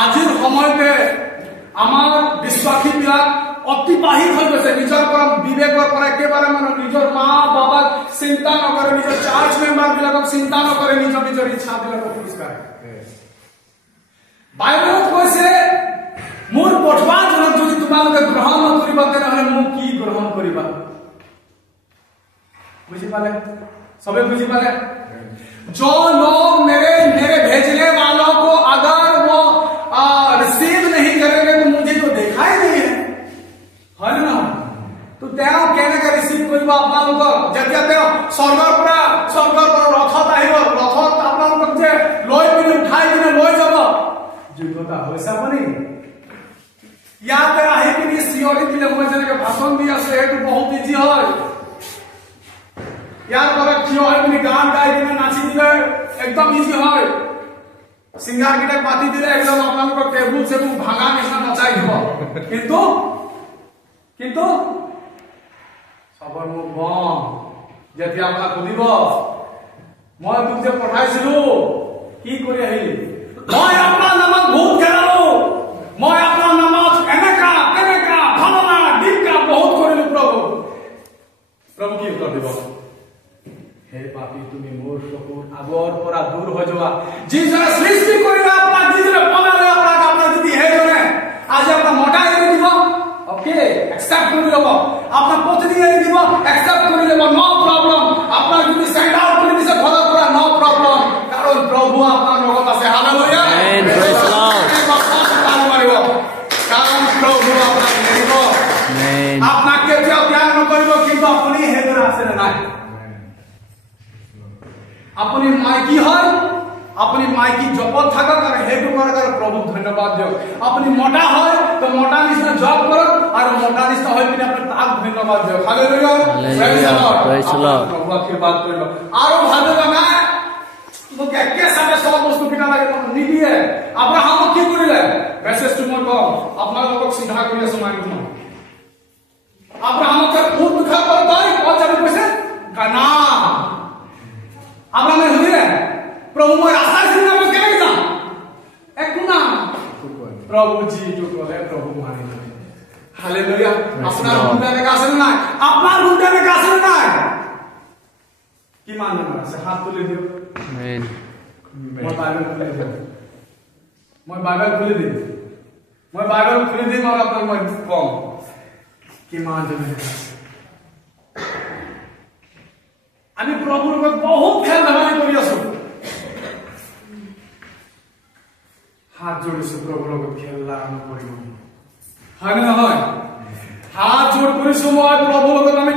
আজিৰ সময়তে আমাৰ বিশ্বাসীবিলাক অতিবাহিত হৈ গৈছে নিজৰ পৰা বিবেকৰ পৰা একেবাৰে মানে নিজৰ মা বাবাক চিন্তা নকৰে নিজৰ চাৰ্চ মেম্বাৰ বিলাকক চিন্তা নকৰে নিজৰ নিজৰ ইচ্ছা বিলাকক পুৰস্কাৰ বাইবেলত কৈছে মোৰ পঠোৱাজনক যদি তোমালোকে গ্ৰহণ নকৰিবা তেনেহলে মোক কি গ্ৰহণ কৰিবা বুঝি পালে সবে बुझी पाले जो लोग मेरे भेजने वालों को अगर वो रिसीव नहीं करेंगे तो मुझे तो देखा ही नहीं है ना तो তেওঁ কেনেকৈ ৰিসিভ কৰিব আপোনালোকক যেতিয়া তেওঁ স্বৰ্গৰ পৰা ৰথত আহিব ৰথত আপোনালোকক যে লৈ পিনে উঠাই কিনে লৈ যাব যোগ্যতা হৈছে আপুনি ইয়াতে আহি কিনে চিঞৰি দিলে মই যেনেকৈ ভাষণ দি আছে সেইটো বহুত ইজি হয় यार पर क्यों है अपनी गान गाई किने नाची दिले एकदम इजी হয় सिंगार किटे पाती दिले एकदम आपन को टेबल से भागा निशा नचाई দিব কিন্তু সবৰ মুখ বম যেতিয়া আপনা খুদিব মই তোক যে পঠাইছিলো কি কৰি আহিলি মই আপোনাৰ নামত ভূত খেলালো মই আপোনাৰ নামত এনেকা ভালনা দিকা বহুত কৰিলো প্ৰভু কি উত্তৰ দিব हे पापी তুমি মোৰ চকুৰ আগৰ পৰা দূৰ হৈ যোৱা যিজনে সৃষ্টি কৰিলে আপোনাক যিজনে বনালে আপোনাক যদি হেজনে আজি আপোনাক মটাই দিব ওকে একসেপ্ট কৰি লব আপোনাক পত্নী এৰি দিব একসেপ্ট কৰি লব নো প্ৰবলেম আপোনাক যদি সেন্ড আউট কৰি দিছে ঘৰৰ পৰা নো প্ৰবলেম কাৰণ প্ৰভু আপোনাৰ লগত আছে হালেলুয়া আমেন প্ৰেজ লৰ্ড কাৰণ প্ৰভু আপোনাক এৰিব আমেন আপোনাক কেতিয়াও ত্যাগ নকৰিব কিন্তু আপুনি হেজনে আছে নাই अपनी माइकी হয় अपनी माइकी জপত থাকক আর হেতু করার প্রভু ধন্যবাদ দিও আপনি মোটা হয় তো মোটা নিশা জপ করো আর মোটা নিশা হয় কিনা আপনি তাক ধন্যবাদ দিও হালেলুয়া প্রেজ লর্ড প্রভু কি বাত কইলো আরো ভালো লাগা তো কে সাথে সব বস্তু কিনা লাগে নিদিয়ে আব্রাহাম কি করিলে মেসেজ টু মোর কম আপনার লোক সিধা করিয়া সময় দিন আব্রাহামকে খুব দুঃখ করে তাই কত যাবে কইছে কানা আব্রাহাম হইলে প্রভু মই আশা ছিল না কেন না এক না প্রভু জি তো বলে প্রভু মানি হালেলুয়া আপনার গুণানে কাছে না আপনার গুণানে কাছে না কি মানে না সে হাত তুলে দিও আমেন মই বাইবেল খুলে দিও মই বাইবেল খুলে দিই আর আপনার মই কম কি মান দেবে আমি প্রভুর বহুত খেল ধেমালি কৰি আছো হাত জোড়িছো প্ৰভুৰ খেলা নকৰিব হয় না নহয় হাত জোড় কৰিছো মই প্ৰভুৰ লগত আমি